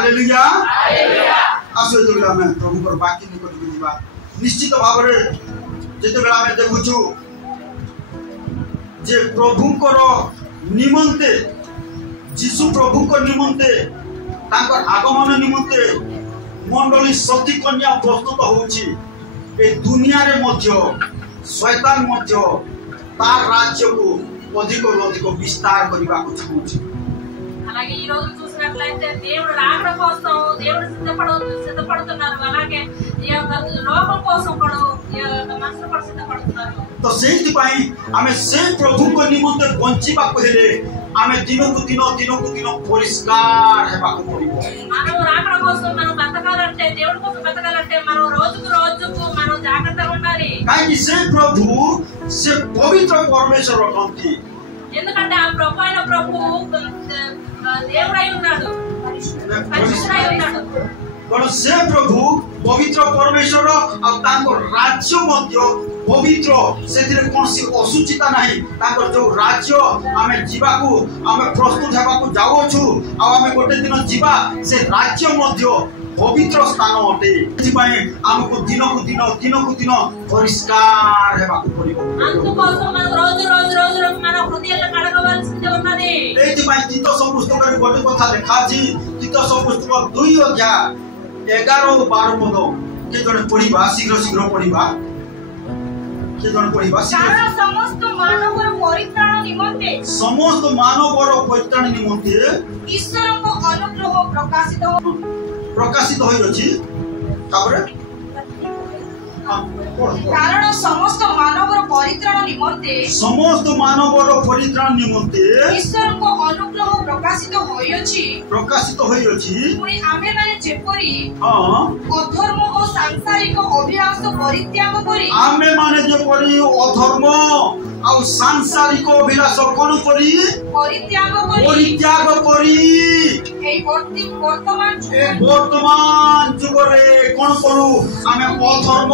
Hallelujah आसो जो आम प्रभु वाक्य निकट को जीवा निश्चित भाव जिते आम देखु जे प्रभुंकर निमंते जीशु प्रभु निमंते आगमन निमंते मंडली सती कन्या प्रस्तुत होउची ए दुनिया रे मध्य शैतान मध्य तार राज्य को अधिक अधिक विस्तार करने को चाहूँगी అలాగే ఈ రోజు చూసినట్లయితే దేవుడు రాకడ కోసం దేవుడు సిద్ధపడుతున్నారు అలాగే ఈ యొక్క లోకం కోసం కూడా ఈ యొక్క మనుషులు కూడా సిద్ధపడుతున్నారు तो सेति पई आमे से प्रभु को निमंते बंचिबा पहिले आमे दिनकु दिन परिष्कार हेबा को पड़िबो మనం రాకడ కోసం మనం బతకాలంటే దేవుడి కోసం బతకాలంటే మనం రోజుకు మనం జాగ్రత్తగా ఉండాలి काई से प्रभु से पवित्र परमेश्वर अटंती ఎందుకంటే ఆ ప్రభు అయిన ప్రభు దేవుడై ఉన్నాడు పరిశుద్ధుడై ఉన్నాడు कोन से प्रभु पवित्र परमेश्वर आ ताको राज्य मध्य पवित्र सेतिर कोनसी असुचिता नाही ताको जो राज्य आमे जीवा को आमे प्रस्तुत हेबा को जाओ छु आ आमे गोटे दिन जीवा से राज्य मध्य पवित्र स्थान अटे एथिपाई हमको दिनकु दिन परिष्कार हेबा को पड़िबो అందుకోసం మనం రోజు మన హృదయాలను కడగవలసింది ఉన్నది एथिपाई तीतस पुस्तक रे गोटे कथा लिखा छी तीतस पुस्तक 2 अध्याय 11 और 12 पद के जने पढिबा शीघ्र पढिबा के जने पढिबा कारण समस्त मानवर परित्राण निमंते ईश्वर को अनुग्रह प्रकाशित होई अछि तापरे कारण समस्त मानवर परित्राण निमंते ईश्वर को अनुग्रह प्रकाशित होई अछि पुनी आमे माने जेपरी अधर्म और सांसारिक अभिलाष परित्याग करी आमे माने जेपरी अधर्म और सांसारिक अभिलाष कोन करी परित्याग करी ए वर्तमान जुग रे कोन करू आमे अधर्म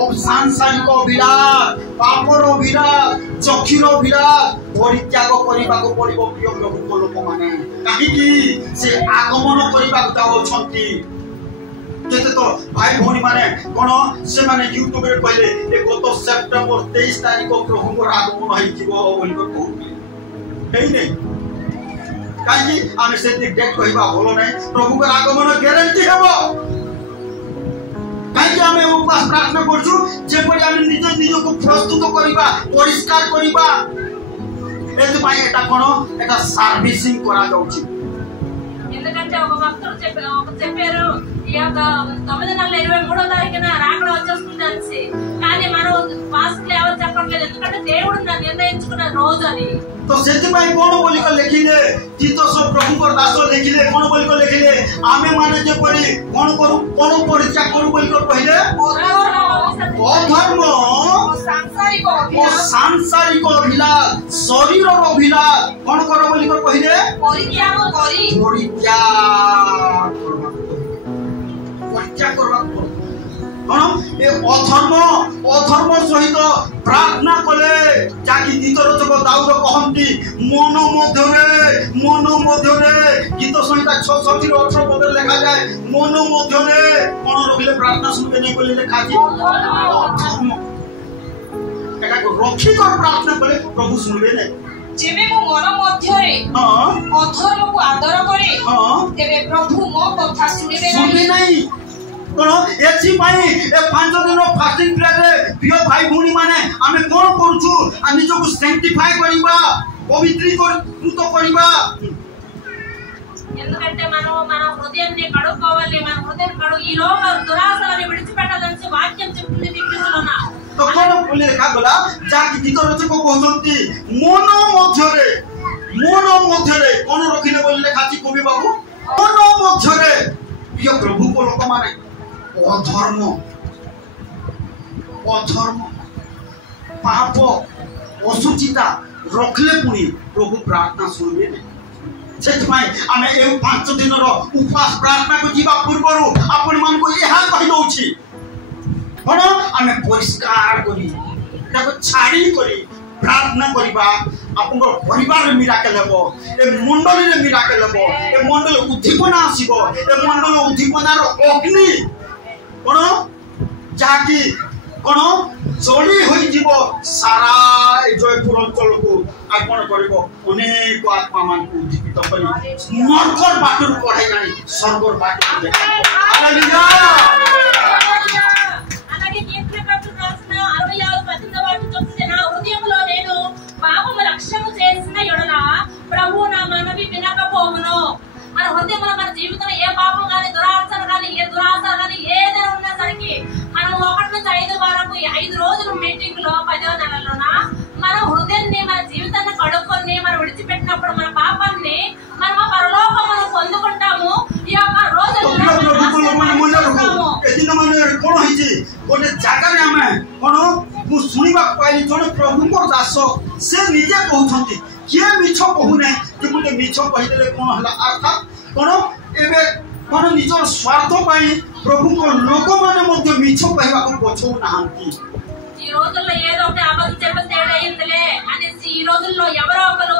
और सांसारिक अभिलाष पापर अभिलाष चक्षुर अभिलाष परित्याग करबा को पड़िबो प्रिय प्रभु लोक माने काहे कि से आगमन करबा जाओ छंती केते तो भाई भौणी माने कोन से माने यूट्यूब रे कहले ए गत सेप्टेम्बर 23 तारिख को प्रभु को आगमन होई जीवो बोली को कहू हेई नै काहे आमे से डेट कहबा भलो नै प्रभु को आगमन गारंटी हेबो काहे आमे उपवास प्रार्थना करछु जे परि आमे निज को प्रस्तुत करबा परिष्कार करबा एते पाई एटा कोन एटा सर्विसिंग करा जाउछि ఎందుకంటే ఒక భక్తుడు చెప్పారు ఈ యొక్క 9/23 తారీఖున రాకడ వచ్చేస్తుంది అనేసి కానీ మనం పాస్టర్ ఎవరు చెప్పట్లేదు ఎందుకంటే దేవుడు నిర్ణయించుకున్న రోజు అని तो सेति पाई कोन बोली को लिखिले तीतस प्रभु को दास लिखिले कोन बोली को लिखिले आमे माने जे परी कोन करू कोन परीक्षा करू बोली को कहले अधर्म सांसारिक अभिलाष शरीर अभिलाष कोन करो बोली को कहले परित्याग करबा ए अधर्म सहित प्रार्थना कले जाकी गीतरचक दाऊद कहंती मन मध्यरे गीत संहिता 66 रो 18 पद लिखा जाए मन मध्यरे कोन रखिले प्रार्थना सुनबे नै बोली लिखा छी अधर्म एटा को रखी कर प्रार्थना कले प्रभु सुनबे नै जेबे मो मन मध्यरे अधर्म को आदर करे तेबे प्रभु मो कथा सुनबे नै कोन एछि पाई ए 5 दिन फास्टिंग पीरियड रे प्रिय भाई भौणी माने आमे कोन करछु आ निजो को सैंक्टिफाई करिबा पवित्रीकृत करिबा ఎందుకంటే మన హృదయాన్ని కడుక్కోవాలి మన హృదయాన్ని ఈ లోక దురాశలను విడిచిపెట్టాలని వాక్యం చెప్తుంది బిబ్లియోలోన तो कोन बोले देखा गला जाकी गीतरचक कहंती मन मध्यरे कोन रखिले बोले लिखा छी कवि बाबू मन मध्यरे प्रिय प्रभु को लोक माने अधर्म पाप असुचिता रखले पुनी प्रभु प्रार्थना सुनबे नै सेठ भाई आमे ए 5 दिन रो उपवास प्रार्थना को जीवा पूर्वरु आपण मन को एहा कहि दउछि कोन आमे परिष्कार करी ताको छाड़ी करी प्रार्थना करिबा आपन परिवार रे मिराकल हेबो ए मंडली रे मिराकल हेबो ए मंडल उद्दीपना आसीबो ए मंडल उद्दीपनार अग्नि कोन जाकी कोन चली होई जीवो सारा जयपुर अंचल को अर्पण करिवो अनेक आत्मा मान को उद्दीपित करी नरकर बाटुर पढाई जानी स्वर्गर बाटुर हालेलुया అలాగే కీర్తన పత్రిక రాసిన 66 వాటి చెప్తే నా హృదయంలో నేను పాపము రక్షణ చేసిన యెడల ప్రభువు నా మనవి వినకపోవును మన హృదయంలో మన జీవితంలో ఏ పాపం గాని దురాశ గాని ఏ దురాశ గాని ఏదైనా ఉన్నా సరికి మనం 1 నుంచి 5 వరకు 5 రోజుల మీటింగ్ లో 10వ నెలలోన మన హృదయాన్ని మన జీవితాన్ని కడుక్కొని మనం విడిచిపెట్టినప్పుడు మన పాపాన్ని మనం పరలోకమును పొందుకుంటాము ఈ యొక్క कोन होइछि गोटे जागा रे हमें कोन मु सुनिबा पाइली जने प्रभु को दास से निजे कहउछंती के मिछो कहू नै कि मुते मिछो कहि देले कोन हला अर्थात कोन एबे कोन निजर स्वार्थ पाई प्रभु को लोक माने मध्ये मिछो कहबा को पछौ नाहंती ఈ రోజుల్లో ఏదో ఒకటి అబద్ధం చెప్పేస్తే ఏడైందిలే అనేసి ఈ రోజుల్లో ఎవరో ఒకరు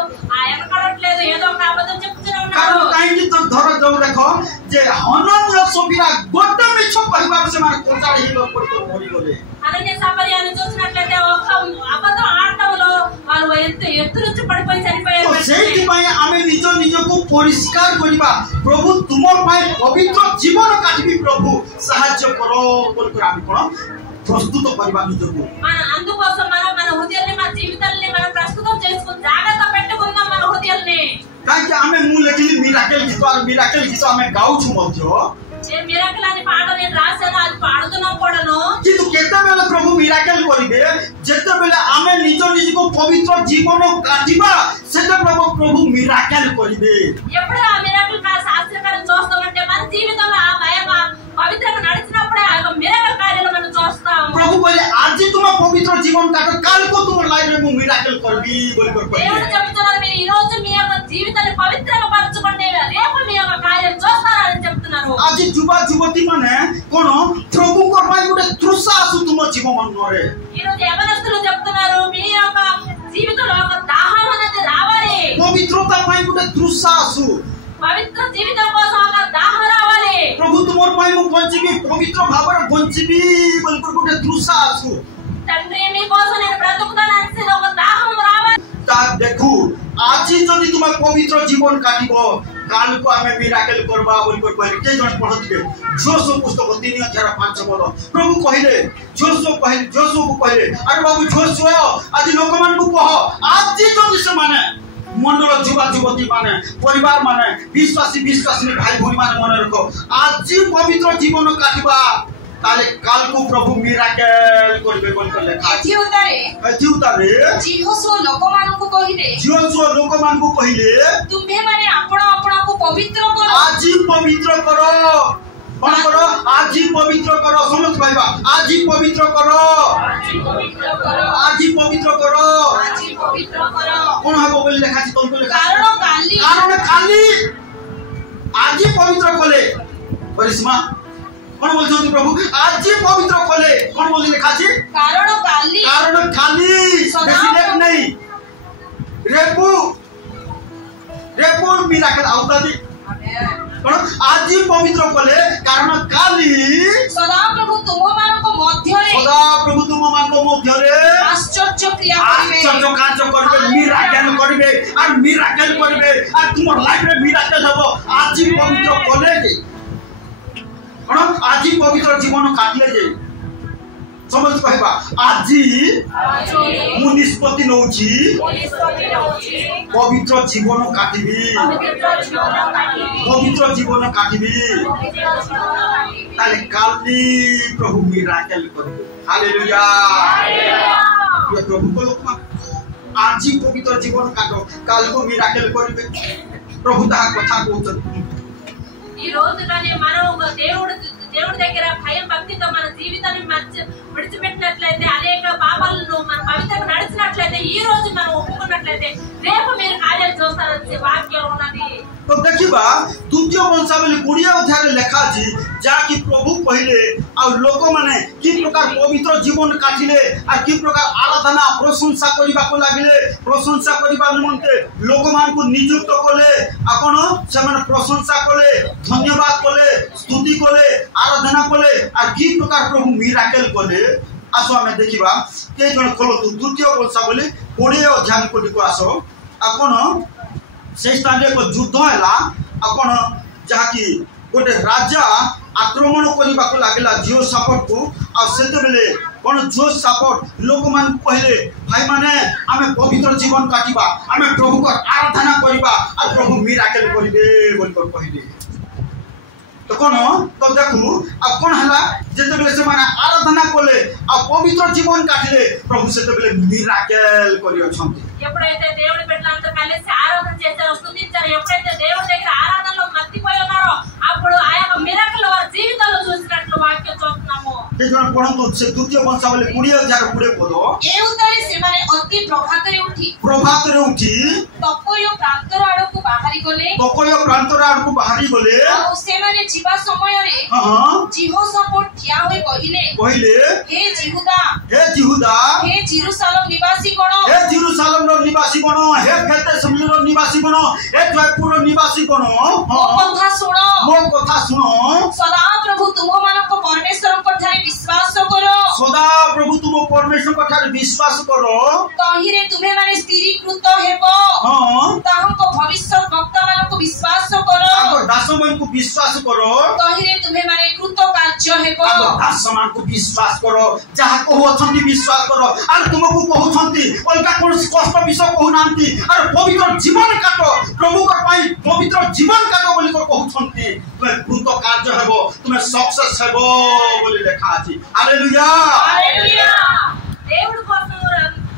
ఎనకడట్లేదు ఏదో ఒక అబద్ధం చెప్తూనే ఉన్నారు कारण काहेकि तो धर जाऊ देखो जे हनन्य सोफिरा गोटे मिछो कहबा से माने कोचाडी हिलो पड़तो मरि गले అనన్య సపర్యాన్ని చూసినట్లయితే ఒక అబద్ధం ఆడటంలో వాళ్ళు ఎత్తురుచి పడిపోయి చనిపోయారు सेति पय आमे निज निज को परिष्कार करिबा प्रभु तुमर पय पवित्र जीवन काटिबी प्रभु सहाय्य करो बोल कर आमे कोन प्रस्तुत करिबा निजको మన అందుకోసం మన హృదయాన్ని మన జీవితాన్ని మనం ప్రస్తుతం చేసుకొని జాగ్రత్త పెట్టుకుందాం మన హృదయాన్ని काहे आमे मु लेखिली मिराकल गीत आमे गाउछु मध्य ఏ మిరాకిల్ అని పాట నేను రాశాను అది పాడుతున్నాం కూడాను किंतु केते बेले प्रभु मिराकल करिबे जेते बेले आमे निज निज को पवित्र जीवन काटिबा सेते प्रभु मिराकल करिबे ఎప్పుడు ఆ మిరాకిల్ శాస్త్రకారం చూస్తామంటే మన జీవితంలో ఆ మహిమ పవిత్రంగా నడిచినప్పుడే ఆ మిరాకిల్ కార్యాలు మనం చూస్తాం प्रभु बोले आज तुम पवित्र जीवन काटो काल को तुम लाइफ में मु मिराकल करबी बोल कर దేవుడు చెప్తున్నారు మీరు ఈ రోజు మీ యొక్క జీవితాన్ని పవిత్రంగా పరచుకోండి రేపు మీ యొక్క కార్యాలు చూస్తారని చెప్తున్నారు आज युवा युवती माने कोन प्रभु को पाई गोटे तृषा आसु तुम जीवन मन रे ఈ రోజు యవనస్తులు చెప్తున్నారు మీ యొక్క జీవితంలో ఒక దాహం అనేది రావాలి पवित्रता पाई गोटे तृषा आसु పవిత్ర జీవితం కోసం ఒక దాహం రావాలి प्रभु तुमर पाई मु बंचिबी पवित्र भाव रे बंचिबी बोल कर गोटे तृषा आसु తండ్రి మీ కోసం నేను బ్రతుకుతాను అనేసి ఒక దాహం రావాలి ता देखु आज जदि तुम पवित्र जीवन काटिबो काल को हमें मिराकल करबा बोल कर कहले के जण पढथिबे जोशो पुस्तक 3:5 बोल प्रभु कहिले जोशो को कहले अरे बाबू जोशो आज लोक मान को कह आज जदि से माने मंडल युवा युवती माने परिवार माने विश्वासी भाई भौणी माने मन रखो आज पवित्र जीवन काटिबा ताले काल को प्रभु मिराकल करबे बोल कर लेखा एथि उतारे जिहोशुआ लोक मान को कहिले तुमे माने आपण को पवित्र करो आज पवित्र करो कौन करो आज पवित्र करो समझ पाइबा आज पवित्र करो कौन हबो बोल लेखा छी तुमको लेखा कारण काली आज पवित्र कले परिसीमा कौन बोलछन प्रभु आज पवित्र कले कौन बोल लेखा छी कारण खाली सदा नहीं रेपू मिराकल आउता दी कौन आज पवित्र कले कारण काली सदा प्रभु तुम मान को मध्य रे आश्चर्य क्रिया करबे मिराकल करबे आ तुमर लाइफ रे मिराकल हबो आज पवित्र कले जे कौन आज पवित्र जीवन काटले जे समझ पाइबा आज मु निष्पत्ति नउची पवित्र जीवन काटिबी ताले काली प्रभु मिराकल करबे हालेलुया ये प्रभु को लोक आज पवित्र जीवन काटो काल को मिराकल करबे प्रभु ता कथा कहत ఈ రోజు కానీ మనం దేవుడి దగ్గర భయం భక్తితో మన జీవితాన్ని విడిచిపెట్టినట్లయితే అనేక పాపాలను మన పవిత్రంగా నడిచినట్లయితే ఈ రోజు మనం ఒప్పుకున్నట్లయితే రేపు మీరు కార్యాలు చూస్తారని వాక్యం ఉన్నది तो देखिबा द्वितीय वंशावली 20 अध्याय लिखा अछि जाकि प्रभु कहले आ लोक माने कि प्रकार पवित्र जीवन काटिले आ कि प्रकार आराधना प्रशंसा करबा को लागिले प्रशंसा करबा निमंते लोक मान को नियुक्त कले आपण से माने प्रशंसा कले धन्यवाद कले स्तुति कले आराधना कले आ कि प्रकार प्रभु मिराकल कले आसो हमें देखिबा के जण खोलो द्वितीय वंशावली 20 अध्याय को आसो आपण से स्थान रे को युद्ध हैला आपण जाकि गोटे राजा आक्रमण करबा को लागला जियोशाफाट को आ सेते बेले कोन जियोशाफाट लोक मान कहले भाई माने आमे पवित्र जीवन काटिबा आमे प्रभु को आराधना करबा आ प्रभु मिराकल करिबे बोल कर कहले तो कोन तो देखु आ कोन हला जेते बेले से माने आराधना कोले आ पवित्र जीवन काटिले प्रभु सेते बेले मिराकल करियो छंती ఎప్పుడైతే దేవుడి బిడ్డలంతా కలిసి ఆరాధన చేశారో స్తుతించారో ఎప్పుడైతే దేవుడి దగ్గర ఆరాధనలో మత్తిపోయి ఉన్నారో అప్పుడు ఆ యొక్క మిరాకిల్ వారి జీవితాల్లో చూసినట్లు వాక్యం చూస్తున్నాము के जण पढंतु से द्वितीय वंशावली 20 अध्याय पुढे पढो ए उतारे सेमाने अति प्रभातरे उठी तपय प्रांतर आडकु बाहरी गले आ सेमाने जीवा समय रे जिहोशाफाट ठिया होई कहिले हे जिहुदा हे जेरूशलेम निवासी गण हे बेथलेहेम रो निवासी गण हे जयपुर रो निवासी गण मो कथा सुनो सदा प्रभु तुम मानको परमेश्वर कथारे विश्वास करो सदा प्रभु तुम परमेश्वर कथारे विश्वास करो तहिरे तुमे माने स्थिरीकृत हेबो ताहको भविष्य भक्त मानको विश्वास करो ताको दास मानको विश्वास करो तहिरे तुमे माने कृत कार्य हेबो ताको दास मानको विश्वास करो जहा कहउछंती विश्वास करो आर तुमको कहउछंती अलका कोन कष्ट विषय कहउनांती आर पवित्र जीवन काटो प्रभु को पाई पवित्र जीवन काटो बोली को कहउछंती तुमे कृत कार्य हेबो तुमे सक्सेस हेबो बोली लेखा अछि हालेलुया దేవుడి కోసం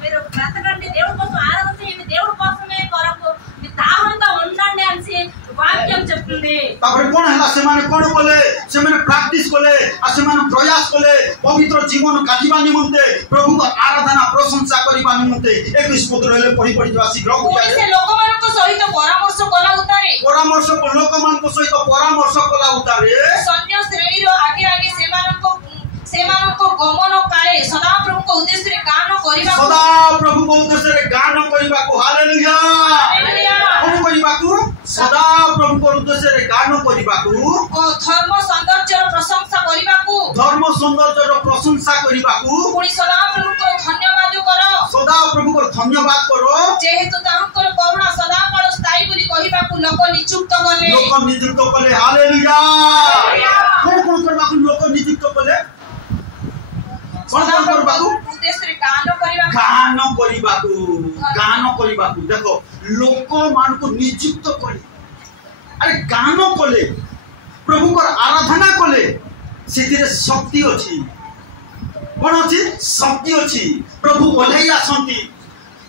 మీరు బ్రతకండి దేవుడి కోసం ఆరాధన చేయండి దేవుడి కోసమే కొరకు మీ దాహంగా ఉండండి అని వాక్యం చెప్తుంది तापर कोन हला से माने कोन बोले से माने प्रैक्टिस कोले आ से माने प्रयास कोले पवित्र जीवन काटिबा निमंते प्रभु को आराधना प्रशंसा करिबा निमंते 21 पद रहले पढि जवा शीघ्र से लोक मानको सहित परामर्श कला उतारे लोक मानको सहित परामर्श कला उतारे सैन्य श्रेणी रो आगे सेमानको गमन काले सदा प्रभु को उद्देश्य रे गान करिबा को हालेलुया कोन करिबा को सदा प्रभु को उद्देश्य रे गान करिबा को धर्म सौंदर्य रो प्रशंसा करिबा को पुनी सदा प्रभु को धन्यवाद करो जेहेतु तांकर करुणा सदा काल स्थायी बोली कहिबा को लोक नियुक्त कले हालेलुया कोन करबा को लोक नियुक्त कले गान करिबा को देखो लोक मान को नियुक्त कले अरे गान कले प्रभु को आराधना कले सिथिरे शक्ति अछि कोन अछि शक्ति अछि प्रभु ओलाई आसंती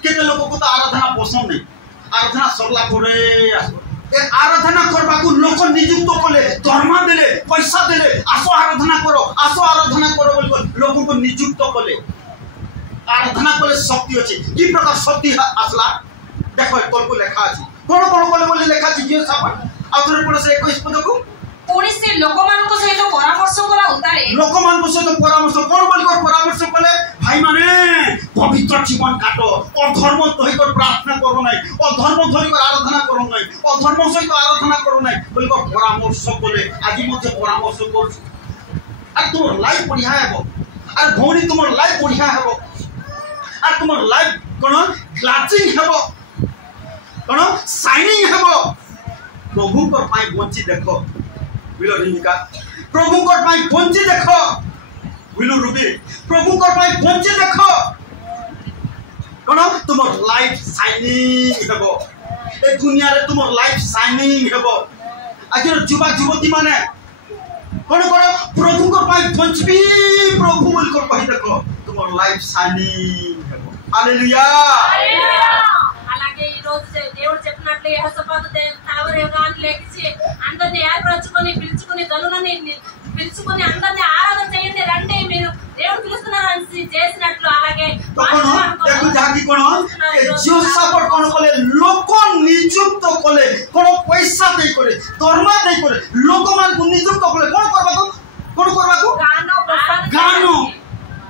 केते लोक को तो आराधना पसंद नहीं आराधना सरला परे आराधना करबा को लोक नियुक्त कले धर्म देले पैसा देले आसो आराधना करो बोल लोक को नियुक्त कले आराधना कले शक्ति अछि की प्रकार शक्ति आसला देखो तोल को लेखा अछि कोन कोले बोली लेखा अछि जे सापन आउथरे पड़े से 21 पद को पुनी से लोक मानको सहित परामर्श कला उतारे लोक मानको सहित परामर्श कोन बोली को परामर्श कले भाई माने पवित्र जीवन काटो और धर्म धरि कर प्रार्थना करो नै और धर्म धरि कर आराधना करो नै और धर्म सहित आराधना करो नै बोली को परामर्श कले आजि मते परामर्श कर आ तोर लाइफ बढ़िया हेबो आ भौणी तुमर लाइफ बढ़िया हेबो आ तुमर लाइफ कोन ग्लाचिंग हेबो कोन शाइनिंग हेबो प्रभु को पाई बंची देखो बिलो रिमिका प्रभु को पाई बंची देखो बिलो रुबी प्रभु को पाई बंची देखो कोन तुमर लाइफ शाइनिंग हेबो ए दुनिया रे तुमर लाइफ शाइनिंग हेबो आजर युवा युवती माने कोन करो प्रभु को पाई बंचबी प्रभु बोल को कहि देखो तुमर लाइफ शाइनिंग हेबो हालेलुया అలాగే ఈ రోజు దేవుడు చెప్పినట్లే యెహోషాపాతు తావరే గాని లేచి అందరిని ఏర్పరచుకొని పిలుచుకొని గనులని పిలుచుకొని అందరిని ఆరాధన చేయండి రండి మీరు దేవుడు పిలుస్తున్నారు అని చేసినట్లు అలాగే देखो जा ଯାହାକି କ'ଣ ଯୋଶାଫାଟ କ'ଣ କଲେ ଲୋକ ନିଯୁକ୍ତ କଲେ କ'ଣ ପଇସା ଦେଇ କରି ଦରମା ଦେଇ କରି ଲୋକମାନଙ୍କୁ ନିଯୁକ୍ତ କଲେ କ'ଣ କରିବାକୁ ଗାନ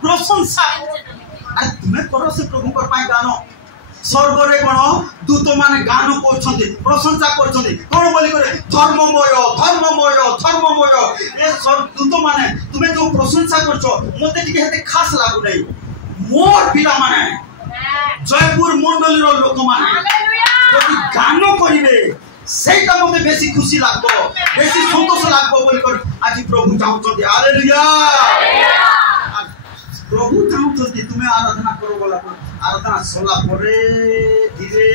ପ୍ରଶଂସା ଆରେ ତୁମେ କର ସେ ପ୍ରଭୁଙ୍କ ପାଇଁ ଗାନ ସ୍ୱର୍ଗରେ କ'ଣ ଦୂତ ମାନେ ଗାନ କରୁଛନ୍ତି ପ୍ରଶଂସା କରୁଛନ୍ତି କ'ଣ ବୋଲି କରି ଧର୍ମମୟ ଏ ଦୂତ ମାନେ ତୁମେ ଯୋଉ ପ୍ରଶଂସା କରୁଛ ମତେ ଟିକେ ହେତେ ଖାସ ଲାଗୁନାହିଁ ମୋର ପିଲାମାନେ ଜୟପୁର ମଣ୍ଡଳୀର ଲୋକମାନେ ଯଦି ଗାନ କରିବେ ସେଇଟା ମତେ ବେଶୀ ଖୁସି ଲାଗବ ବେଶୀ ସନ୍ତୋଷ ଲାଗବ ବୋଲି କରି ଆଜି ପ୍ରଭୁ ଚାହୁଁଛନ୍ତି ହାଲେଲୁୟା ପ୍ରଭୁ ଚାହୁଁଛନ୍ତି ତୁମେ ଆରାଧନା କର ଗଲା ପରେ ଆରାଧନା ସରିଲା ପରେ ଧୀରେ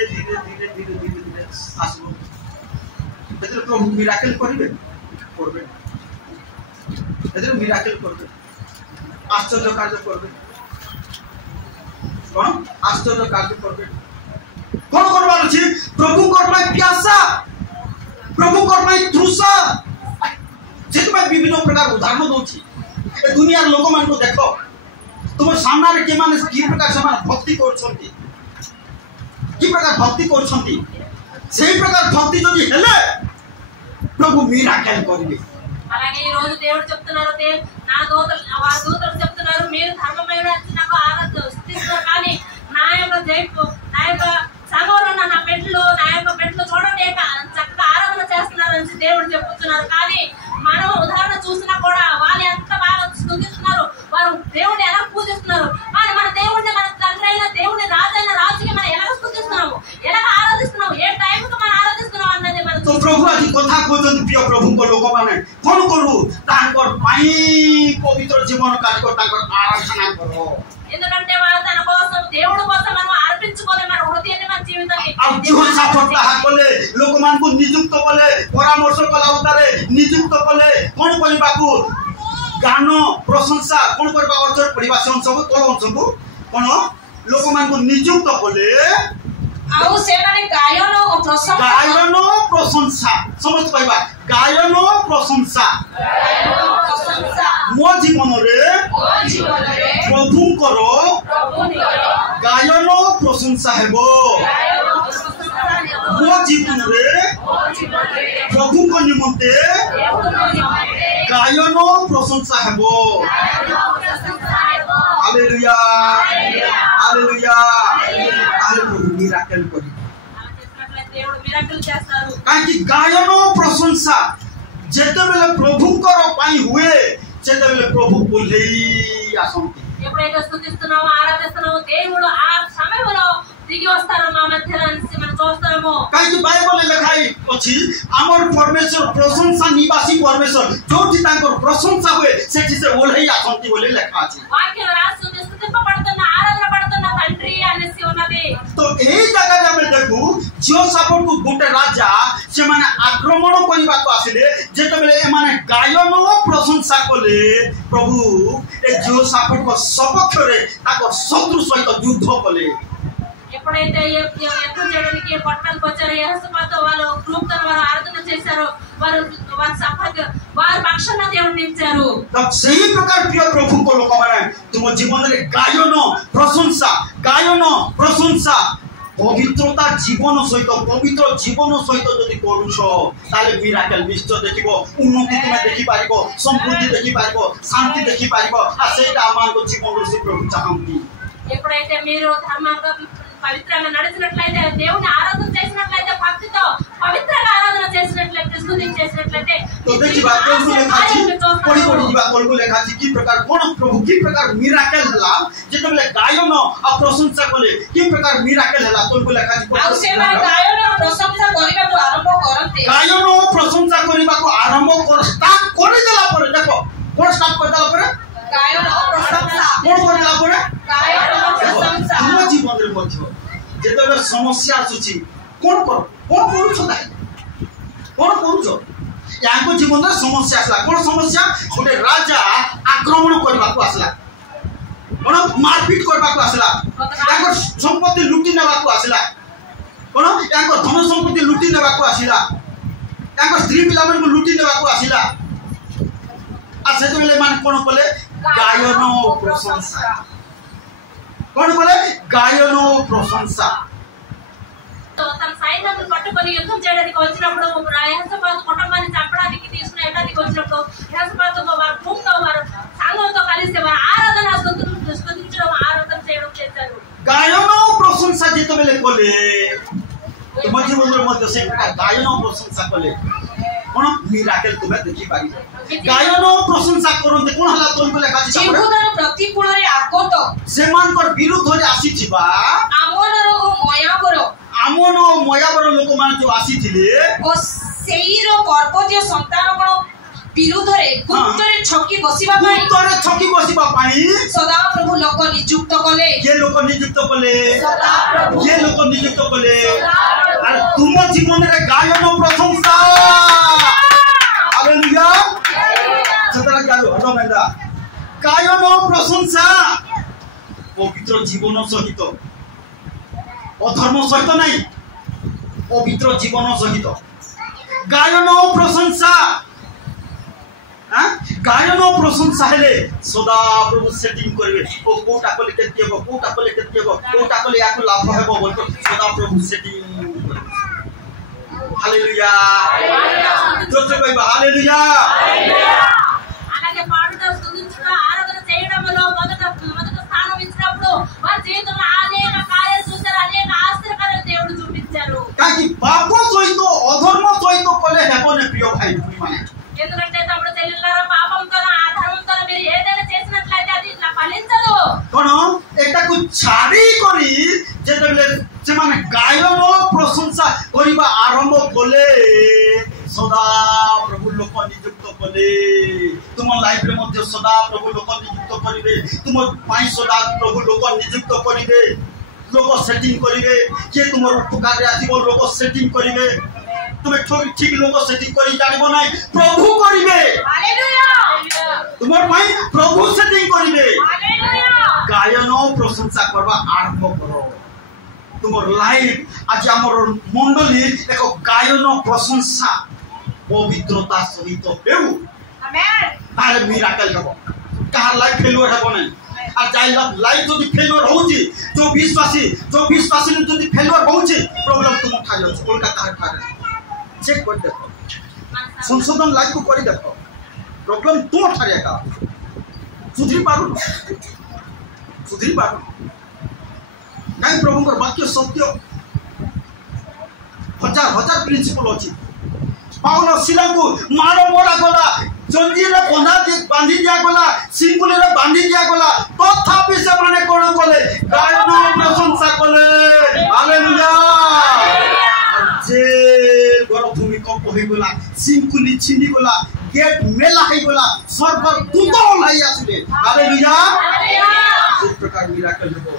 ଆସିବ ଏଥିରେ ପ୍ରଭୁ ମିରାକେଲ କରିବେ ଏଥିରେ ମିରାକେଲ କରିବେ ଆଶ୍ଚର୍ଯ୍ୟ କାର୍ଯ୍ୟ କରିବେ କ'ଣ ଆଶ୍ଚର୍ଯ୍ୟ କାର୍ଯ୍ୟ କରିବେ କ'ଣ କରବାର ଅଛି ପ୍ରଭୁଙ୍କର ପାଇଁ ପ୍ୟାସା ପ୍ରଭୁଙ୍କର ପାଇଁ ତୃଷା ସେଥିପାଇଁ ବିଭିନ୍ନ ପ୍ରକାର ଉଦାହରଣ ଦଉଛି ଏ ଦୁନିଆର ଲୋକମାନଙ୍କୁ ଦେଖ ତୁମ ସାମ୍ନାରେ କେମାନେ କି ପ୍ରକାର ସେମାନେ ଭକ୍ତି କରୁଛନ୍ତି ସେହି ପ୍ରକାର ଭକ୍ତି ଯଦି ହେଲେ ప్రభు మీరాకెల్ కొరివి అలాగే ఈ రోజు దేవుడు చెప్తున్నారు నా దూతలు చెప్తున్నారు మీరు ధర్మమయుడు వచ్చి నాకు ఆరాధన స్తుతిస్తారు కానీ నా యొక్క సంఘంలో నా పెట్లు చూడండి చక్కగా ఆరాధన చేస్తున్నారు అని దేవుడు చెప్తున్నారు కానీ మనం ఉదాహరణ చూసినా కూడా వాళ్ళు ఎంత బాగా స్తుతిస్తున్నారు వారు దేవుడిని ఎలా పూజిస్తున్నారు కానీ మన దేవుడిని మన తండ్రి అయిన దేవుడిని రాజైన రాజుకి మనం ఎలా స్తుతిస్తున్నాము ఎలా ఆరాధిస్తున్నాము ఏ టైంకి మనం ఆరాధిస్తున్నాం అన్నది మనం तो प्रभु आज कथा कहते प्रिय प्रभु को लोक मैंने कौन करू पवित्र जीवन कार्य आराधना करो ఎందుకంటే వాళ్ళు తన కోసం దేవుడి కోసం మనం అర్పించుకోలే మన హృదయాన్ని మన జీవితాన్ని ଲୋକମାନଙ୍କୁ ନିଯୁକ୍ତ କଲେ ପରାମର୍ଶ କଲା ଉତାରେ ନିଯୁକ୍ତ କଲେ କଣ କରିବାକୁ ଗାନ ପ୍ରଶଂସା କଣ କରିବା ଅର୍ଥ ପଢିବା ସେ ଅଂଶକୁ ତଳ ଅଂଶକୁ କଣ ଲୋକମାନଙ୍କୁ ନିଯୁକ୍ତ କଲେ ଆଉ ସେମାନେ ଗାୟନ ପ୍ରଶଂସା ସମସ୍ତେ କହିବା ଗାୟନ ପ୍ରଶଂସା ମୋ ଜୀବନରେ ପ୍ରଭୁଙ୍କର ଗାୟନ ପ୍ରଶଂସା ହେବ ମୋ ଜୀବନରେ ପ୍ରଭୁଙ୍କ ନିମନ୍ତେ ଗାୟନ ପ୍ରଶଂସା ହେବ ହାଲେଲୁୟା ହାଲେଲୁୟା ଆରେ ପ୍ରଭୁ ମିରାକେଲ କରି దేవుడు మిరాకిల్ చేస్తారు କାହିଁକି ଗାୟନ ପ୍ରଶଂସା ଯେତେବେଳେ ପ୍ରଭୁଙ୍କର ପାଇଁ ହୁଏ ସେତେବେଳେ ପ୍ରଭୁ ଓହ୍ଲେଇ ଆସନ୍ତି ఎప్పుడైతే స్తుతిస్తున్నామో ఆరాధిస్తున్నామో దేవుడు ఆ సమయంలో దిగి వస్తారు మా మధ్యలో మనం చూస్తాము କାହିଁକି ବାଇବଲରେ ଲେଖା ଅଛି ଆମର ପରମେଶ୍ୱର ପ୍ରଶଂସା ନିବାସୀ ପରମେଶ୍ୱର ଯୋଉଠି ତାଙ୍କର ପ୍ରଶଂସା ହୁଏ ସେଠି ସେ ଓହ୍ଲେଇ ଆସନ୍ତି ବୋଲି ଲେଖା ଅଛି వాక్యం రాస్తుంది స్తుతింపబడుతున్న ఆరాధన పడుతున్న తండ్రి అనేసి ఉన్నది तो एही जगह ଆମେ ଦେଖୁ ଯୋଶାଫାଟକୁ ଗୋଟେ ରାଜା ସେମାନେ ଆକ୍ରମଣ କରିବାକୁ ଆସିଲେ ଯେତେବେଳେ ଏମାନେ ଗାୟନ ପ୍ରଶଂସା କଲେ ପ୍ରଭୁ ଏ ଯୋଶାଫାଟଙ୍କ ସପକ୍ଷରେ ତାଙ୍କ ଶତ୍ରୁ ସହିତ ଯୁଦ୍ଧ କଲେ ఎప్పుడైతే యుద్ధం చేయడానికి పట్టణానికి వచ్చారో యెహోషాపాతు వాళ్ళు గ్రూప్ వారు ఆరాధన చేశారు వారి పక్షాన దేవుడు నిలిచారు ସେହି ପ୍ରକାର ପ୍ରିୟ ପ୍ରଭୁଙ୍କ ଲୋକମାନେ ତୁମ ଜୀବନରେ ଗାୟନ ପ୍ରଶଂସା ପବିତ୍ରତା ଜୀବନ ସହିତ ଯଦି କରୁଛ ତାହେଲେ ମିରାକେଲ ନିଶ୍ଚୟ ଦେଖିବ ଉନ୍ନତି ତୁମେ ଦେଖିପାରିବ ସମୃଦ୍ଧି ଦେଖିପାରିବ ଶାନ୍ତି ଦେଖିପାରିବ ଆଉ ସେଇଟା ଆମମାନଙ୍କ ଜୀବନରେ ସେ ପ୍ରଭୁ ଚାହାନ୍ତି ఎప్పుడైతే మీరు ధర్మంగా పవిత్రంగా నడిచినట్లయితే దేవుని ఆరాధన చేసినట్లయితే భక్తితో పవిత్రంగా ఆరాధన చేసినట్లయితే స్తుతించేసినట్లయితే तो देखिबा कोलको लेखाची पढी दिबा कोलको लेखाची की प्रकार कोन प्रभु की प्रकार मिराकल हला जेतबेले गायन आ प्रशंसा कले की प्रकार मिराकल हला कोलको लेखाची आ से गायन प्रशंसा करिबा को आरंभ करते गायन प्रशंसा करिबा को आरंभ कर स्टार्ट करि देला पर देखो कोन स्टार्ट कर देला पर गायन प्रशंसा कोन करला पर गायन प्रशंसा हम जीवन रे मध्य जेतबेले समस्या आछुची कोन करूछ ताई कोन करूछ याको जीवन रे समस्या आसला कोन समस्या गोटे राजा आक्रमण करबाको आसला कोन मारपीट करबाको आसला याको संपत्ति लुटी नेबाको आसला कोन याको धन संपत्ति लुटी नेबाको आसला याको स्त्री पिला मन को लुटी नेबाको आसला आ सेते बेले मान कोन कले गायन प्रशंसा कौन बोले गायन प्रशंसा తన సైన్యాన్ని పట్టుకొని యుద్ధం చేయడానికి వచ్చినప్పుడు యెహోషాపాతు కుటుంబాన్ని చంపడానికి తీసుకుని వెళ్ళడానికి వచ్చినప్పుడు యెహోషాపాతు వారు భూమితో వారు సంఘంతో కలిసి వారు ఆరాధన స్తుతించడం ఆరాధన చేయడం చేశారు गायन प्रशंसा जेतेबेले कले तुम जीवन मध्य से गायन प्रशंसा कले कोन मिराकल तुमे देखि पारि गायन प्रशंसा करते कोन हला तोन को लेखा छी जीवनर प्रतिकूल रे आकोट सेमानकर विरुद्ध रे आसी छिबा आमनर ओ मयाबर आमनो मयाबर लोक मान जो आसी थिले ओ सेईर पर्वतीय संतान कोन विरुद्ध रे गुप्तरे छकी बसिबा पाई गुप्तरे छकी बसिबा पाई सदा प्रभु लोक नियुक्त कले ये लोक नियुक्त कले सदा प्रभु ये लोक नियुक्त कले अरे तुम जीवन रे गायन प्रशंसा हालेलुया सतरा गायो हटो मेंदा गायन प्रशंसा पवित्र जीवन सहित अधर्म सहित नहीं पवित्र जीवन सहित गायन प्रशंसा गायन प्रशंसा हेले सदा प्रभु सेटिंग करबे ओ कोटा कोले केते हो कोटा कोले केते हो कोटा कोले याकु लाभ हेबो बोलतो सदा प्रभु सेटिंग हालेलुया जोसे कहबा हालेलुया అలాగే పాడుట స్తుతించడం ఆరాధన చేయడంలో మొదట స్థానం ఇచ్చినప్పుడు వారి జీవితంలో అనేక కార్యాలు చూశారు అనేక ఆశ్చర్యకరమైన దేవుడు చూపించారు కాకి పాప సహిత అధర్మ సహిత కొలే हेबोने प्रिय भाई माने ఎందుకంటే తమ్ముడు చెల్లెళ్ళారా పాపంతో అధర్మంతో మీరు ఏదైనా చేసినట్లయితే అది ఇట్లా ఫలించదు कोन एटाकु छाडी करी जेतेबेले से माने गायन प्रशंसा करिबा आरंभ कले सदा प्रभु लोक नियुक्त कले तुम लाइफ रे मध्ये सदा प्रभु लोक नियुक्त करिवे तुम पाई सदा प्रभु लोक नियुक्त करिवे लोक सेटिंग करिवे के तुमर उपकार रे आसीबो लोक सेटिंग करिवे तुम ठीक लोक सेटिंग करी जानिबो नै प्रभु करिवे हालेलुया तुमर पाई प्रभु सेटिंग करिवे हालेलुया गायन प्रशंसा करबा आरंभ करो तुमर लाइफ आज हमर मंडली एक गायन प्रशंसा पवित्रता सहित हेउ आमेन तारे मिराकल हबो कार लाइफ फेलियर हबो नै आ जाय लाइफ जदि फेलियर होउची जो विश्वासी ने जदि फेलियर होउची प्रॉब्लम तुम उठा लो कोलकाता उठा चेक कर देखो संशोधन लाइफ को करी देखो प्रॉब्लम तुम उठा रेगा सुधरी पारो काई प्रभु को वाक्य सत्य हजार हजार प्रिंसिपल अछि पाउल सिला को मारो मोरा गला जंजीर बांधी दिया गला सिंकुल रे बांधी दिया गला तथापि से माने कोन बोले गायन प्रशंसा कले हालेलुया जे घर भूमिकंप होई गला सिंकुली छिनी गला गेट मेला होई गला स्वर्ग दूत लाई आसले हालेलुया इस प्रकार मिराकल हो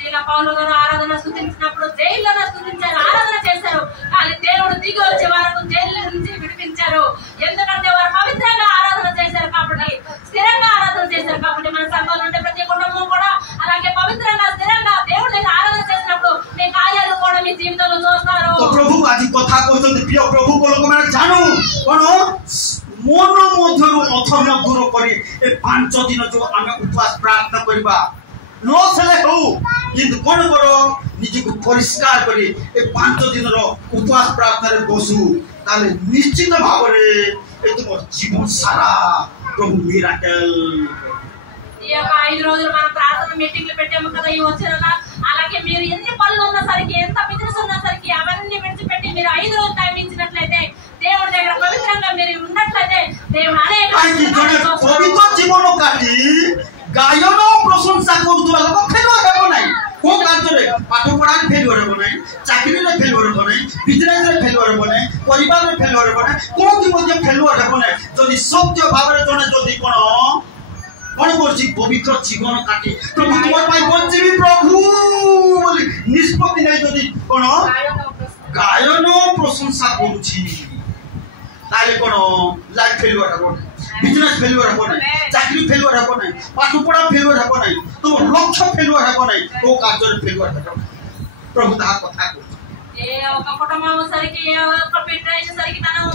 శీల పౌలు గారు ఆరాధన స్తుతించినప్పుడు జైల్లోనే స్తుతించారు ఆరాధన చేశారు కానీ దేవుడు దిగి వచ్చే వరకు జైలు నుంచి విడిపించారు ఎందుకంటే వారు పవిత్రంగా ఆరాధన చేశారు కాబట్టి స్థిరంగా ఆరాధన చేశారు కాబట్టి మన సంఘంలో ఉండే ప్రతి కుటుంబం కూడా అలాగే పవిత్రంగా స్థిరంగా దేవుడి దగ్గర ఆరాధన చేసినప్పుడు మీ కార్యాలు కూడా మీ జీవితంలో చూస్తారు प्रभु आज कथा कहते प्रिय प्रभु को लोक मैंने जानू कौन मन मध्य अधर्म दूर कर 5 दिन जो आम उपवास प्रार्थना करवा न चले हो किंतु कौन करो निजी को परिष्कार कर 5 दिन उपवास प्रार्थना बसु ताले निश्चित भाव में तुम जीवन सारा प्रभु मिराकल ఈ యొక్క 5 రోజులు మనం ప్రార్థన మీటింగ్లు పెట్టాము కదా ఈ వచ్చేలా అలాగే మీరు ఎన్ని పనులు ఉన్నా సరికి ఎంత బిజినెస్ ఉన్నా సరికి అవన్నీ విడిచిపెట్టి మీరు 5 రోజులు టైం ఇచ్చినట్లయితే దేవుడి దగ్గర పవిత్రంగా మీరు ఉన్నట్లయితే దేవుడు అనేక పవిత్ర జీవన కాటి गायन प्रशंसा करूवा लोक फेलियर हेबो नै को कार्य पाठ पढ़ा फेलियर हेबो नै चाकरी रे फेलियर हेबो नै बिजनेस रे फेलियर हेबो नै परिवार रे फेलियर हेबो नै कोथि मध्ये फेलियर हेबो नै जदि सत्य भावरे जने जदि कोन करछि पवित्र जीवन काटी प्रभु तुमर पाई बंचिबी प्रभु बोली निष्पत्ति नै जदि कोन गायन प्रशंसा करूछि ताले कोन लाइफ फेलियर हेबो नै बिजनेस फेलियर हेबो नै चाकरी फेलियर हेबो नै पाठ पढ़ा फेलियर हेबो नै तो लक्ष्य फेलियर हेबो नै को कार्य फेलियर हेबो प्रभु ता कथा को ఏ ఒక కుటుంబం సరికి ఏ ఒక పిట్రైన సరికి తను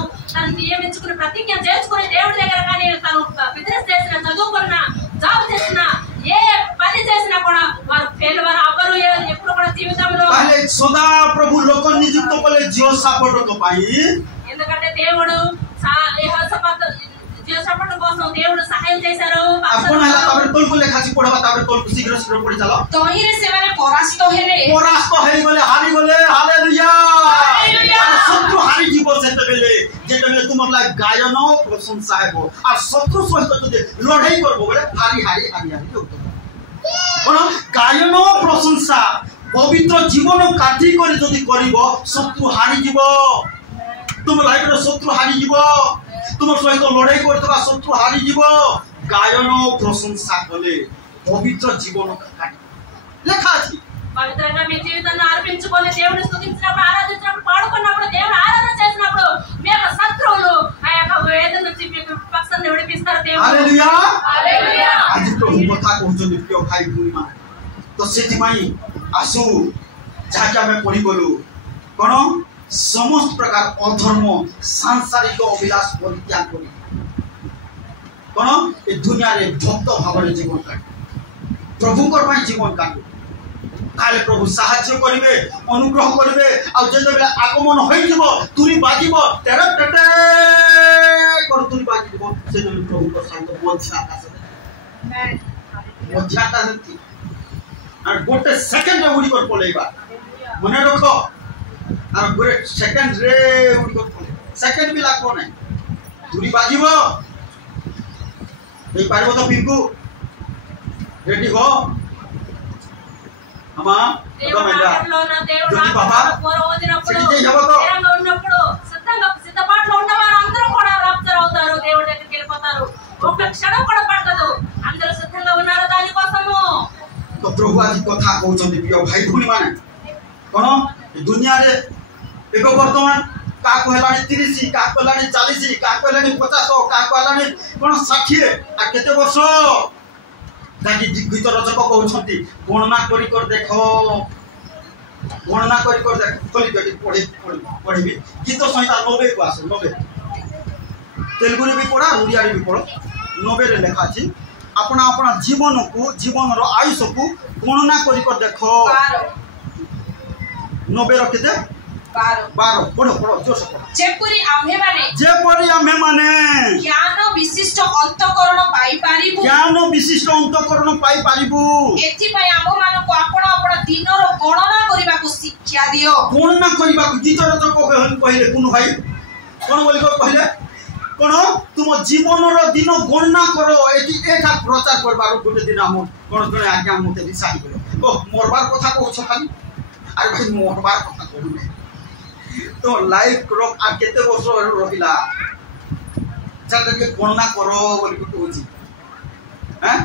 నియమించుకుని ప్రతిజ్ఞ చేసుకుని దేవుడి దగ్గర కానీ తను బిజినెస్ చేసిన చదువుకున్న జాబ్ చేసిన ఏ పని చేసినా కూడా వారు సదా ప్రభు లోక నియుక్త కలే యోసాపట్ పై ఎందుకంటే దేవుడు యోసాపట్ కోసం దేవుడు సహాయం చేశారు. ଆପଣ ହେଲା ତାପରେ ତୋଲକୁ ଲେଖାଛି ପଢବା ତାପରେ ତୋଲକୁ ଶୀଘ୍ର ଶୀଘ୍ର ପଢି ଚାଲ. ତହିଁରେ ସେମାନେ ପରାସ୍ତ ହେଇଗଲେ ହାରିଗଲେ ହାଲେଲୁୟା ଶତ୍ରୁ ହାରିଯିବ ଯେତେବେଳେ ତୁମର ଲାଗି ଗାୟନ ପ୍ରଶଂସା ହେବ ଆଉ ଶତ୍ରୁ ସହିତ ଯଦି ଲଢେଇ କରିବ ବୋଲେ ହାରି କଣ ଗାୟନ ପ୍ରଶଂସା ପବିତ୍ର ଜୀବନ କାଟି କରି ଯଦି କରିବ ଶତ୍ରୁ ହାରିଯିବ. ତୁମ ଲାଇଫରେ ଶତ୍ରୁ ହାରିଯିବ. ତୁମ ସହିତ ଲଢେଇ କରୁଥିବା ଶତ୍ରୁ ହାରିଯିବ. ଗାୟନ ପ୍ରଶଂସା కలే పవిత్ర జీవన కాటి লেখা আছে. పవిత్రంగా మీ జీవితాన్ని అర్పించుకొని దేవుని స్తుతించినప్పుడు ఆరాధించినప్పుడు పాడుకున్నప్పుడు దేవుని ఆరాధన చేసినప్పుడు మీ యొక్క శత్రువులు ఆ యొక్క వేదన నుంచి మీకు పక్షాన్ని విడిపిస్తారు దేవుడు. హల్లెలూయా హల్లెలూయా. ଆଜି ପ୍ରଭୁ କଥା କହୁଛନ୍ତି ପ୍ରିୟ ଭାଇ ଭଉଣୀମାନେ. ତ ସେଥିପାଇଁ ଆସୁ ଯାହାକି ଆମେ ପଢିଗଲୁ କଣ ସମସ୍ତ ପ୍ରକାର ଅଧର୍ମ ସାଂସାରିକ ଅଭିଳାଷ ପରିତ୍ୟାଗ କରି କଣ ଏ ଦୁନିଆରେ ଭକ୍ତ ଭାବରେ ଜୀବନ କାଟୁ ପ୍ରଭୁଙ୍କର ପାଇଁ ଜୀବନ କାଟୁ. ତାହେଲେ ପ୍ରଭୁ ସାହାଯ୍ୟ କରିବେ ଅନୁଗ୍ରହ କରିବେ. ଆଉ ଯେତେବେଳେ ଆଗମନ ହୋଇଯିବ ତୁରି ବାଜିବ ତେରେ ଟେଟେ କରି ତୁରି ବାଜିଯିବ ସେତେବେଳେ ପ୍ରଭୁଙ୍କ ସହିତ ମଧ୍ୟ ଆକାଶରେ আর গোটে সেকেন্ড উড়িক পলাইবা মনে রখ. আর গোটে সেকেন্ড রে উড়িক পলাইবা সেকেন্ড বি লাগবো না. তুরি বাজিব এই পারব তো পিঙ্কু রেডি হো আমা জ্যোতি বাবা ఉన్నప్పుడు సిద్ధపాట్లో ఉన్నవారు అందరూ కూడా రాప్చర్ అవుతారు. దేవుడి దగ్గరికి వెళ్ళిపోతారు. ఒక్క క్షణం కూడా పట్టదు. అందరూ సిద్ధంగా ఉన్నారు దానికోసము. तो प्रभु आज कथा कहउछन्ति प्रिय भाई भूणी माने कोन दुनिया रे एक वर्तमान का कहलानी 30 का कहलानी 40 का कहलानी 50 का कहलानी कोन 60 आ केते वर्ष ताकि गीत रचक कहउछन्ति गणना करी कर देखो गणना करी कर देख खोली देख पढ़ी गीत संहिता 90 को आसे 90 तेलुगु रे भी पढ़ा उड़िया रे भी पढ़ो 90 रे लिखा अछि. अपना अपना जीवन को जीवन रो आयुष को गणना करी कर देखो 90 रो केते 12 पढ़ो जोर से पढ़ो. जेपरी आम्हे माने ज्ञान विशिष्ट अंतःकरण पाई पारिबु एथि पय आम मान को आपण आपण दिन रो गणना करिबा को शिक्षा दियो. गणना करिबा को गीत रो को कहले कुनु भाई कोन बोली को कहले कोन तुम जीवन रो दिन गणना करो. एथि एठा प्रचार करबार गोटे दिन हम कोन जने आज्ञा मते दिसाई गलो ओ मोरबार कथा कहछ खाली अरे भाई मोरबार कथा कहू तो लाइफ रो आ केते वर्ष रहिला जाते के गणना करो बोली को कहूची हैं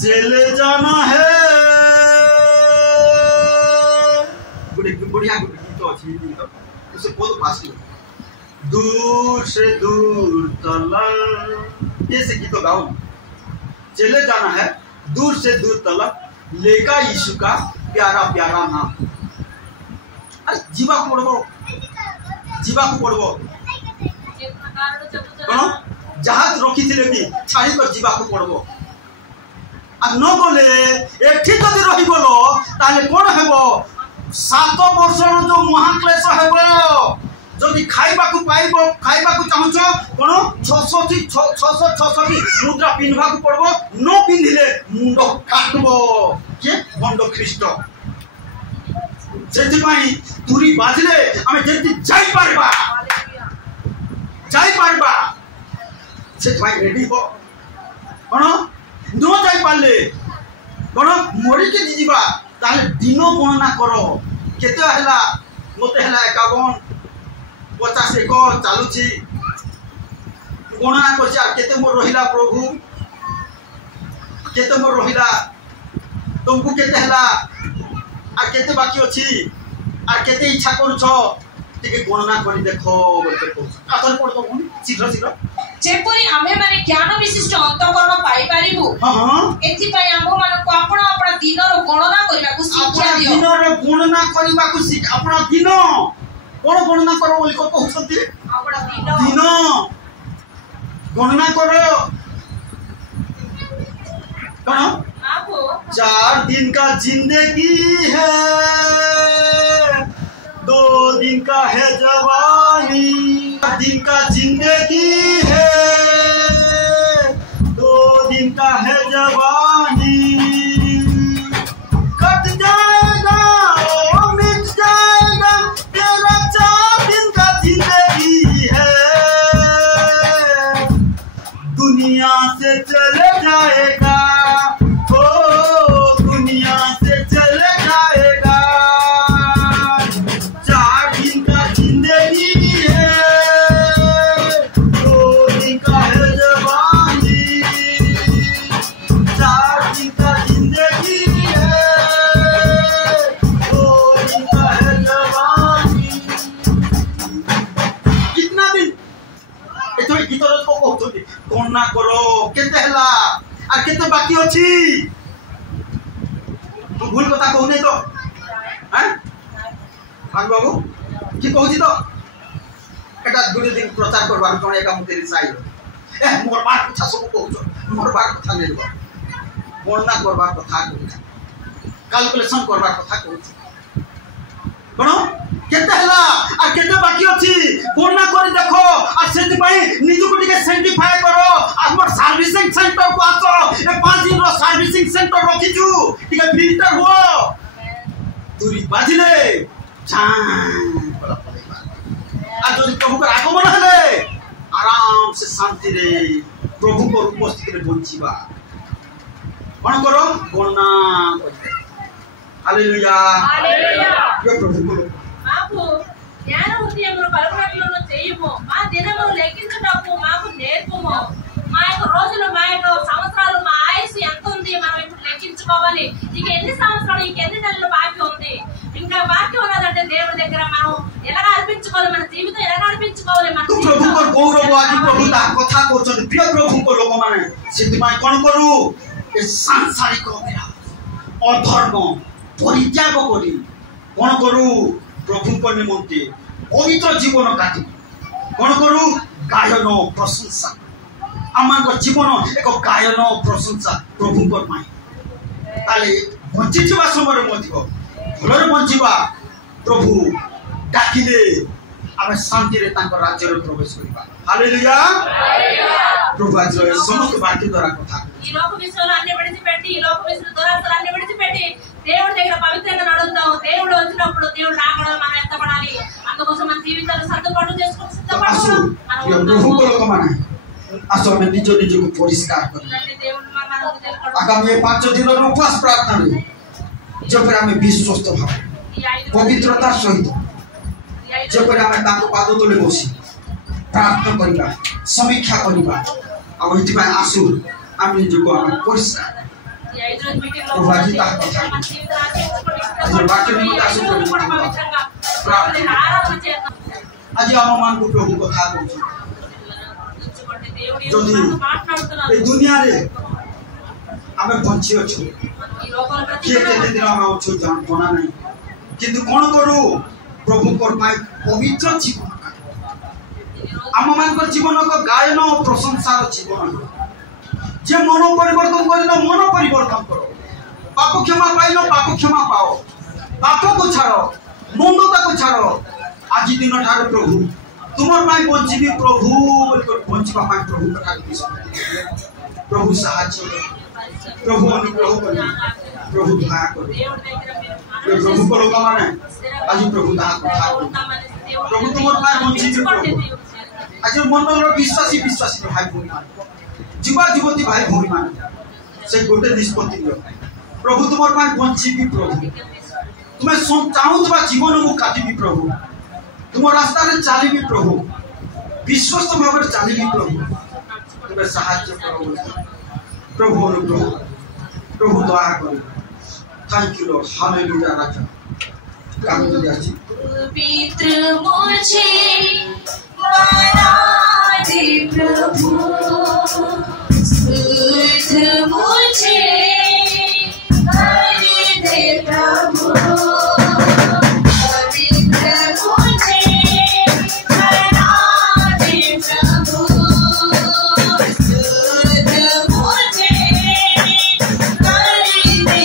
चले जाना है बढ़िया गीत अछि उसे बहुत पास दूर से दूर तलक ऐसे गीत गाओ. चले जाना है दूर से दूर तलक लेगा यीशु का प्यारा प्यारा नाम. अरे जीवा को पड़बो कोन जहाज रखी थिले भी छाड़ी कर जीवा को पड़बो. आ न गले एठी जदी रहि गलो ताले कोन हेबो 7 वर्ष रो जो महाक्लेश हेबो. যদি খাইবাকু পাইবো খাইবাকু চাহুছ কোন 666 মুদ্রা পিনবাকু পড়বো ন পিনদিলে মুন্ড কাটবো কে বন্ড খ্রিস্ট. সেটি পাই তুরি বাজলে আমি যেতি যাই পারবা সেটি পাই রেডি হো. কোন ন যাই পারলে কোন মরি কে ଯିବା তাহলে দিন গণনা করো কেতে হেলা মতে হেলা 51 50 को चालुची गणना करछि. आ केते मोर रहिला प्रभु केते मोर रहिला तुमको केते हला आ केते बाकी अछि आ केते इच्छा करछो टिके गणना करी देखो बोलते को आतर पड़तो शीघ्र शीघ्र. जेपरी आमे माने ज्ञान विशिष्ट अंतःकरण पाई पारिबु एथि पय आम मान को आपण आपण दिन रो गणना करबा को शिक्षा दियो. दिन रो गणना करबा को शिख आपण दिन कोन गणना करो बोली को कहउछंती आपण दिन गणना करो कोन आपो 4 दिन का जिंदगी है, 2 दिन का है जवानी। 4 दिन का जिंदगी है, 2 दिन का है जवानी। कट जाएगा ओ मिट जाएगा तेरा 4 दिन का जिंदगी है। दुनिया से चले जाएगा, दुनिया से चले जाएगा। 4 दिन का जिंदगी है, 2 दिन का है जवानी। 4 दिन का जिंदगी है, 2 दिन का है जवानी। कितना दिन एथोड़ी गीतर को कहते गणना करो केते हला आ केते बाकी अछि। तू भूल कथा कहू नहीं तो हैं भाग बाबू की कहूची तो एटा 2 दिन प्रचार करबार कोन एका मुते साइ ए मोर बात कथा सब कहू, मोर बात कथा नै गणना करबार कथा कहू, कैलकुलेशन करबार कथा कहू। कोन केते हला आ केते बाकी अछि गणना करी देखो आ सेति पई निजु को टिके सेंटिफाई करो। आ मोर सर्विसिंग सेंटर को आसो, ए 5 दिन रो सर्विसिंग सेंटर रखिजु टिके फिल्टर हो तुरी बाजिले चान पला पलेबा। आ जदि प्रभु को आगमन हले आराम से शांति रे प्रभु को उपस्थिति रे बंचिबा। कोन करो गणना करते। Hallelujah hallelujah. ये प्रभु को మాకు జ్ఞాన హృదయమును కలుగునట్లును చేయుము. మా దినములు లెక్కించుటకు మాకు నేర్పుము. మా యొక్క రోజులు, మా యొక్క సంవత్సరాలు, మా ఆయుష్ ఎంత ఉంది మనం ఇప్పుడు లెక్కించుకోవాలి. ఇక ఎన్ని సంవత్సరాలు, ఇంక ఎన్ని నెలలు బాకీ ఉంది, ఇంకా బాకీ ఉన్నదంటే దేవుడి దగ్గర మనం ఎలా అర్పించుకోవాలి, మన జీవితం ఎలా అర్పించుకోవాలి। प्रभु को गौरव आज प्रभु ता कथा कहछन प्रिय प्रभु को लोक माने सिद्धि माय कोन करू ए सांसारिक अधर्म परित्याग करी कोन करू प्रभु को निमंते पवित्र जीवन काटी कोन करू गायन प्रशंसा। आमाको जीवन एक गायन प्रशंसा प्रभु को माय ताले बंचिबा समय मथिको भलर बंचिबा प्रभु डाकिले आमे शांति रे तांको राज्य रे प्रवेश करिबा। Hallelujah hallelujah. प्रभु आज समस्त वाक्य द्वारा कथा ఈ లోక విషయంలో అన్ని విడిచిపెట్టి, ఈ లోక విషయంలో దురాశలు అన్ని విడిచిపెట్టి దేవుడి దగ్గర పవిత్రంగా నడుద్దాం। దేవుడు వచ్చినప్పుడు దేవుడు రాకడ మనం ఎత్తపడాలి। అందుకోసం మన జీవితాలు సర్దుబాటు చేసుకొని సిద్ధపడాలి। प्रभु को लोक माने आसो में निज निज को परिष्कार करी దేవుడు మనకు తెలుసుకోవాలి। आगामी 5 दिन रो उपवास प्रार्थना रे जो पर हमें विश्वस्त भाव पवित्रता सहित जो पर हमें ताको पाद तले बसी प्रार्थना करिबा, समीक्षा करिबा। अब इति भाई आसु आमी जो को हम परिष्कार प्रभु आज ता कथा आज वाक्य में आसु आज अनुमान को प्रभु कथा कहू जदि ए दुनिया रे आमे बंची अछु किए केते दिन हम अछु जान बना नहीं किंतु कोन करू प्रभु को पाए पवित्र जीवन आम मान को जीवन को गायन और प्रशंसा जीवन जे मन परिवर्तन करिलो मन परिवर्तन करो। पाप क्षमा पाइलो पाप क्षमा पाओ, पाप को छाड़ो, मंदता को छाड़ो। आज दिन ठार प्रभु तुमर पाई बंचिबी प्रभु बंचिबा पाई प्रभु कथा प्रभु साहाय्य प्रभु अनुग्रह करी प्रभु दया करी प्रभु को लोक माने आज प्रभु दया कथा प्रभु तुमर पाई बंचिबी प्रभु आज मनर विश्वासी विश्वासी भाई भौणी मान युवा युवती भाई भौणी मान से गोटे निष्पत्ति लियो प्रभु तुमर पाई बंचिबी प्रभु तुम्हें चाहूबा जीवन को काटिबी प्रभु तुम रास्ता रे चलिबी प्रभु विश्वस्त भाव चलिबी प्रभु तुम्हें साहाय्य करो प्रभु अनुग्रह प्रभु दया करो। Thank you Lord hallelujah. राजा काम दिया छी पवित्र मुझे बना दे प्रभु, शुद्ध मुझे कर दे प्रभु, पवित्र मुझे बना दे प्रभु, शुद्ध मुझे कर दे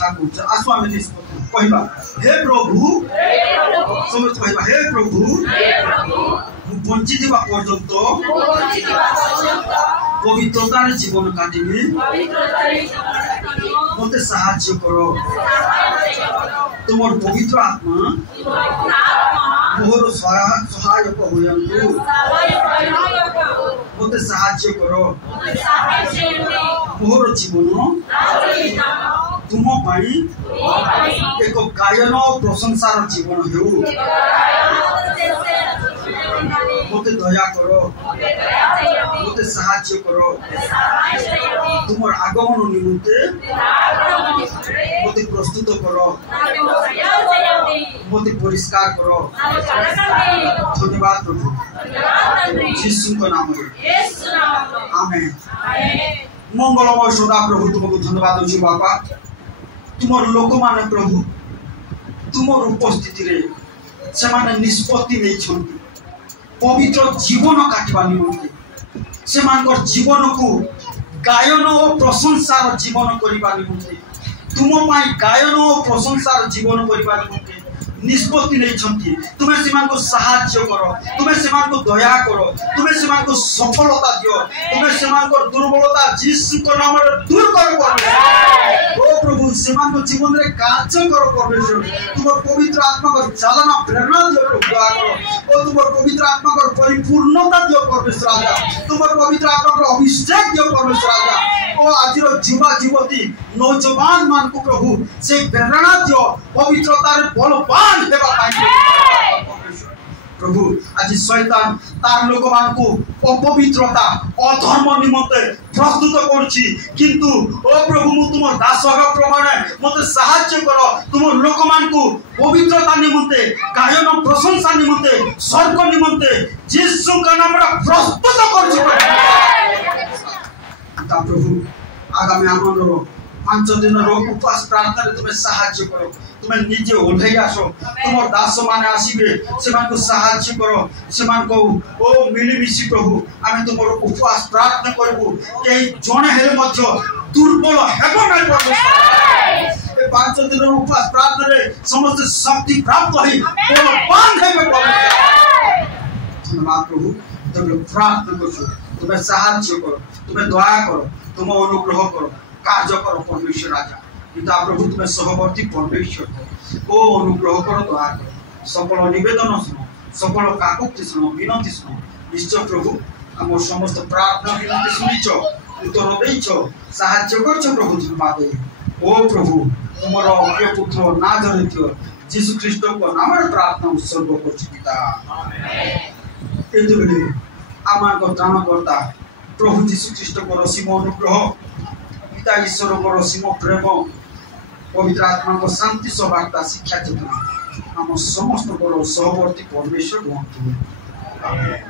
कथा कहूँ आसु आम कहवा हे प्रभु समस्त कहवा हे प्रभु बंची पर्यंत पवित्रतार जीवन काटिबी मत साहाय्य करो तुम पवित्र आत्मा मोर सहायक होयंतु मत साहाय्य करो मोर जीवन तुम एक गायन और प्रशंसार जीवन हो मत दया करो मत साहाय्य करो तुम आगमन निमंते मत प्रस्तुत करो मत परिष्कार करो धन्यवाद प्रभु यीशु के नाम में आमेन मंगलमय सदा प्रभु तुमको धन्यवाद देउछु बापा तुमर लोक माने प्रभु तुमर उपस्थिति रे से माने निष्पत्ति नै छथि पवित्र जीवन काटवा निमंते से मानकर जीवन को गायन और प्रशंसार जीवन करबा निमंते तुम पाई गायन और प्रशंसार जीवन करबा निमंते निष्पत्ति नहीं छंती तुम्हें सेमान को साहाय्य करो तुम्हें सेमान को दया करो तुम्हें सेमान को सफलता दियो तुम्हें सेमान को दुर्बलता यीशु के नाम रे दूर करो परमेश्वर ओ प्रभु सेमान को जीवन रे कार्य करो परमेश्वर तुम पवित्र आत्मा को चालना प्रेरणा दियो प्रभु दया करो ओ तुम पवित्र आत्मा को परिपूर्णता दियो परमेश्वर आजा तुम पवित्र आत्मा को अभिषेक दियो परमेश्वर आजा ओ आज युवा युवती नौजवान मान को प्रभु से प्रेरणा दियो पवित्रता रे बलवान प्रभु आज शैतान तार लोक मान को अपवित्रता अधर्म निमंते प्रस्तुत करछि किंतु ओ प्रभु मु तुम दास प्रमाण मते साहाय्य करो तुम लोक मान को पवित्रता निमंते गायन प्रशंसा निमंते स्वर्ग निमंते यीशु का नाम रे प्रस्तुत करछि ता प्रभु आगामी आमर 5 दिन उपवास प्रार्थना तुम्हें साहाय्य करो तुम्हें निजे ओल्है आसो तुम दास माने आसीबे सेमान को साहाय्य करो सेमान को ओ मिलिमिशी प्रभु आमे तुम उपवास प्रार्थना करबो के जने हेले मध्य दुर्बल हेबो नै परमेश्वर ए 5 दिन उपवास प्रार्थना रे समस्त शक्ति प्राप्त होई बलवान हेबे परमेश्वर धन्यवाद प्रभु तुम प्रार्थना करो तुम्हें साहाय्य करो तुम्हें दया करो तुम अनुग्रह करो कार्य करो परमेश्वर राजा पिता प्रभु तुम्हें सहवर्ती परमेश्वर ओ अनुग्रह करो दया करो सकल निवेदन सुनो सकल काकुक्ति सुनो विनती सुनो निश्चय प्रभु आम समस्त प्रार्थना विनती सुनिच उत्तर देइछ साहाय्य करछ प्रभु धन्यवाद ओ प्रभु तुमर प्रिय पुत्र नाजरेथ यीशु ख्रीष्ट को नाम रे प्रार्थना उत्सर्ग करछ पिता आमेन एतबेले आमार को त्राणकर्ता प्रभु यीशु ख्रीष्ट को रसीम अनुग्रह पिता ईश्वर को रसीम प्रेम पवित्र आत्मा को शांति सौभाग्यता शिक्षा चेतना आम समस्त को सहवर्ती परमेश्वर आमेन।